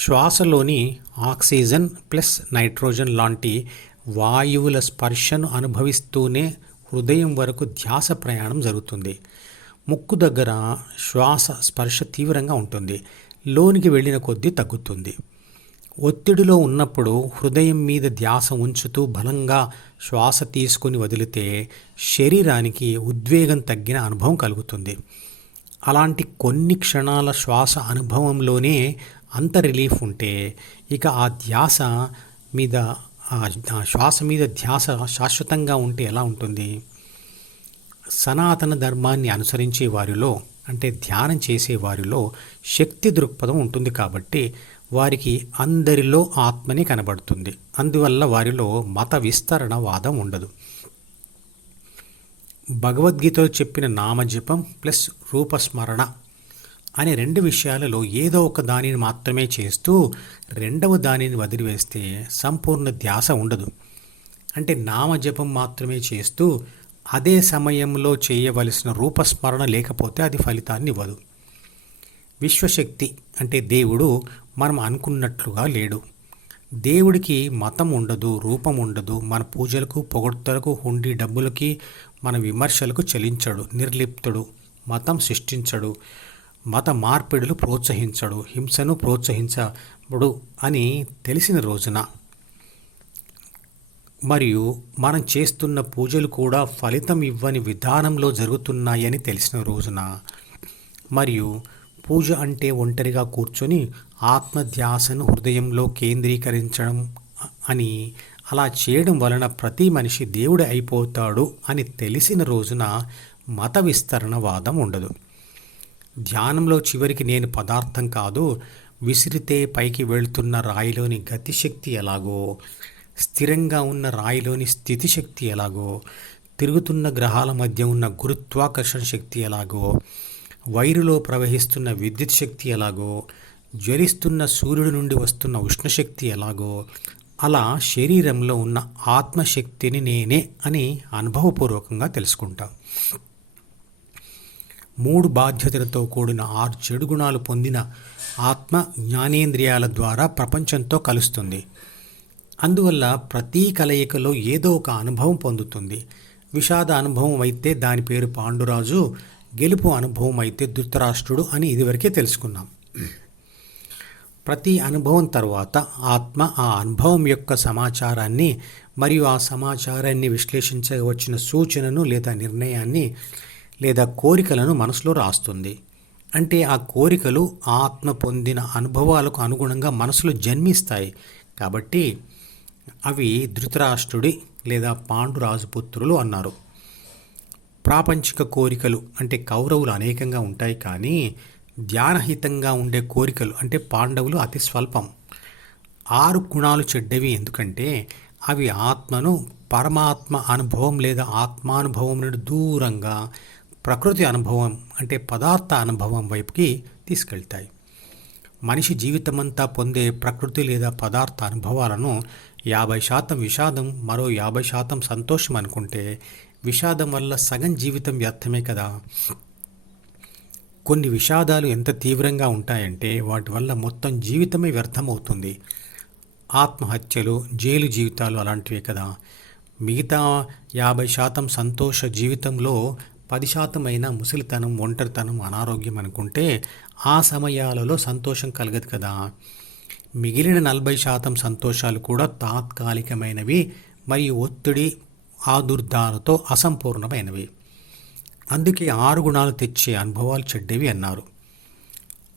శ్వాసలోని oxygen plus nitrogen లాంటి వాయువుల స్పర్శను అనుభవిస్తూనే హృదయం వరకు ధ్యాస ప్రయాణం జరుగుతుంది. ముక్కు దగ్గర శ్వాస స్పర్శ తీవ్రంగా ఉంటుంది. లోనికి వెళ్ళిన కొద్దీ తగ్గుతుంది. ఒత్తిడిలో ఉన్నప్పుడు హృదయం మీద ధ్యాస ఉంచుతూ బలంగా శ్వాస తీసుకొని వదిలితే శరీరానికి ఉద్వేగం తగ్గిన అనుభవం కలుగుతుంది. అలాంటి కొన్ని క్షణాల శ్వాస అనుభవంలోనే అంత రిలీఫ్ ఉంటే ఇక ఆ ధ్యాస మీద ఆ శ్వాస మీద ధ్యాస శాశ్వతంగా ఉంటే ఎలా ఉంటుంది? సనాతన ధర్మాన్ని అనుసరించే వారిలో అంటే ధ్యానం చేసే వారిలో శక్తి దృక్పథం ఉంటుంది కాబట్టి వారికి అందరిలో ఆత్మనే కనబడుతుంది. అందువల్ల వారిలో మత విస్తరణ వాదం ఉండదు. భగవద్గీతలో చెప్పిన నామజపం ప్లస్ రూపస్మరణ అనే రెండు విషయాలలో ఏదో ఒక దానిని మాత్రమే చేస్తూ రెండవ దానిని వదిలివేస్తే సంపూర్ణ ధ్యాస ఉండదు. అంటే నామజపం మాత్రమే చేస్తూ అదే సమయంలో చేయవలసిన రూపస్మరణ లేకపోతే అది ఫలితాన్ని ఇవ్వదు. విశ్వశక్తి అంటే దేవుడు మనం అనుకున్నట్లుగా లేడు. దేవుడికి మతం ఉండదు రూపం ఉండదు మన పూజలకు పొగడ్తలకు హుండీ డబ్బులకి మన విమర్శలకు చెలించడు నిర్లిప్తుడు మతం సృష్టించడు. మత మార్పిడులు ప్రోత్సహించడు హింసను ప్రోత్సహించడు అని తెలిసిన రోజున. మరియు మనం చేస్తున్న పూజలు కూడా ఫలితం ఇవ్వని విధానంలో జరుగుతున్నాయని తెలిసిన రోజున. మరియు పూజ అంటే ఒంటరిగా కూర్చొని ఆత్మధ్యాసను హృదయంలో కేంద్రీకరించడం అని అలా చేయడం వలన ప్రతి మనిషి దేవుడు అయిపోతాడు అని తెలిసిన రోజున మత విస్తరణ వాదం ఉండదు. ధ్యానంలో చివరికి నేను పదార్థం కాదు విసిరితే పైకి వెళ్తున్న రాయిలోని గతిశక్తి ఎలాగో స్థిరంగా ఉన్న రాయిలోని స్థితిశక్తి ఎలాగో తిరుగుతున్న గ్రహాల మధ్య ఉన్న గురుత్వాకర్షణ శక్తి ఎలాగో వైరులో ప్రవహిస్తున్న విద్యుత్ శక్తి ఎలాగో జ్వరిస్తున్న సూర్యుడి నుండి వస్తున్న ఉష్ణశక్తి ఎలాగో అలా శరీరంలో ఉన్న ఆత్మశక్తిని నేనే అని అనుభవపూర్వకంగా తెలుసుకుంటాం. మూడు బాధ్యతలతో కూడిన ఆరు చెడు గుణాలు పొందిన ఆత్మ జ్ఞానేంద్రియాల ద్వారా ప్రపంచంతో కలుస్తుంది. అందువల్ల ప్రతి కలయికలో ఏదో ఒక అనుభవం పొందుతుంది. విషాద అనుభవం అయితే దాని పేరు పాండురాజు గెలుపు అనుభవం అయితే ధృతరాష్ట్రుడు అని ఇదివరకే తెలుసుకున్నాం. ప్రతి అనుభవం తర్వాత ఆత్మ ఆ అనుభవం యొక్క సమాచారాన్ని మరియు ఆ సమాచారాన్ని విశ్లేషించవచ్చిన సూచనను లేదా నిర్ణయాన్ని లేదా కోరికలను మనసులో రాస్తుంది. అంటే ఆ కోరికలు ఆత్మ పొందిన అనుభవాలకు అనుగుణంగా మనసులో జన్మిస్తాయి. కాబట్టి అవి ధృతరాష్ట్రుడి లేదా పాండు రాజపుత్రులు అన్నారు. ప్రాపంచిక కోరికలు అంటే కౌరవులు అనేకంగా ఉంటాయి కానీ ధ్యానహితంగా ఉండే కోరికలు అంటే పాండవులు అతి స్వల్పం. ఆరు గుణాలు చెడ్డవి ఎందుకంటే అవి ఆత్మను పరమాత్మ అనుభవం లేదా ఆత్మానుభవం నుండి దూరంగా ప్రకృతి అనుభవం అంటే పదార్థ అనుభవం వైపుకి తీసుకెళ్తాయి. మనిషి జీవితమంతా పొందే ప్రకృతి లేదా పదార్థ అనుభవాలను యాభై శాతం విషాదం మరో యాభై శాతం సంతోషం అనుకుంటే విషాదం వల్ల సగం జీవితం వ్యర్థమే కదా. కొన్ని విషాదాలు ఎంత తీవ్రంగా ఉంటాయంటే వాటి వల్ల మొత్తం జీవితమే వ్యర్థమవుతుంది. ఆత్మహత్యలు జైలు జీవితాలు అలాంటివే కదా. మిగతా యాభై శాతం సంతోష జీవితంలో పది శాతం ముసలితనం ఒంటరితనం అనారోగ్యం అనుకుంటే ఆ సమయాలలో సంతోషం కలగదు కదా. మిగిలిన నలభై శాతం సంతోషాలు కూడా తాత్కాలికమైనవి మరియు ఒత్తిడి ఆదుర్దాలతో అసంపూర్ణమైనవి. అందుకే ఆరు గుణాలు తెచ్చే అనుభవాలు చెడ్డవి అన్నారు.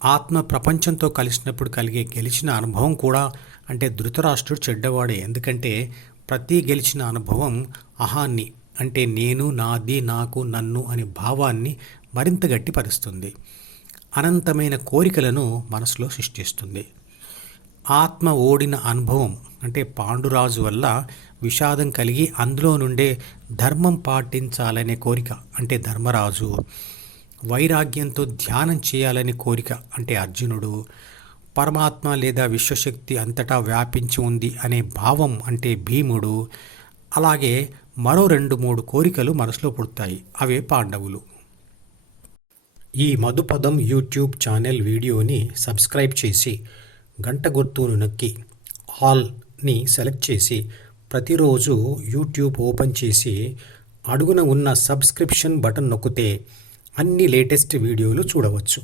ఆత్మ ప్రపంచంతో కలిసినప్పుడు కలిగే గెలిచిన అనుభవం కూడా అంటే ధృతరాష్ట్రుడు చెడ్డవాడే. ఎందుకంటే ప్రతి గెలిచిన అనుభవం అహాన్ని అంటే నేను నాది నాకు నన్ను అనే భావాన్ని మరింత గట్టిపరుస్తుంది. అనంతమైన కోరికలను మనసులో సృష్టిస్తుంది. ఆత్మ ఓడిన అనుభవం అంటే పాండురాజు వల్ల విషాదం కలిగి అందులో నుండే ధర్మం పాటించాలనే కోరిక అంటే ధర్మరాజు. వైరాగ్యంతో ధ్యానం చేయాలనే కోరిక అంటే అర్జునుడు. పరమాత్మ లేదా విశ్వశక్తి అంతటా వ్యాపించి ఉంది అనే భావం అంటే భీముడు. అలాగే మరో రెండు మూడు కోరికలు మనసులో పుడతాయి. అవే పాండవులు. ఈ మధుపదం యూట్యూబ్ ఛానల్ వీడియోని సబ్స్క్రైబ్ చేసి గంట గుర్తును నొక్కి ఆల్ని సెలెక్ట్ చేసి ప్రతిరోజు యూట్యూబ్ ఓపెన్ చేసి అడుగున ఉన్న సబ్స్క్రిప్షన్ బటన్ నొక్కితే అన్ని లేటెస్ట్ వీడియోలు చూడవచ్చు.